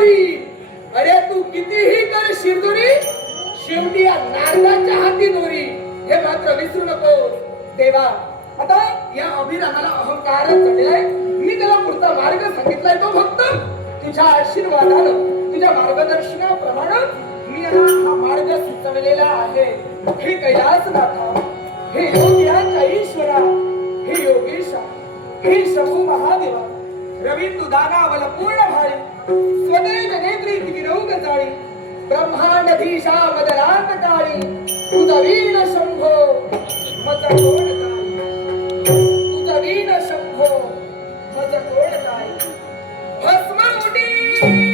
दोरी. अरे तू कितीही कर शिरदोरी, शेवटी या नारदाच्या हाती दोरी, हे मात्र विसरू नको देवा. आता या अभिरामाला अहंकार चढलाय. मी त्याला पुढचा मार्ग सांगितलाय, तो फक्त तुझ्या आशीर्वादानं, तुझ्या मार्गदर्शनाप्रमाणे मी याला हा मार्ग सुचवलेला आहे. हे कैलासनाथा, हे योग्यांच्या ईश्वरा, हे योगेशा, हे शंभू महादेवा, रवी तू दानावल पूर्ण भाळी, स्वतेज नेत्री तिरौग जाळी, ब्रह्मांडधीशा मदरांत काळी, तुझा वीण शंभो मज कोण काय, तुझा वीण शंभो मज कोण काय. भस्म उडी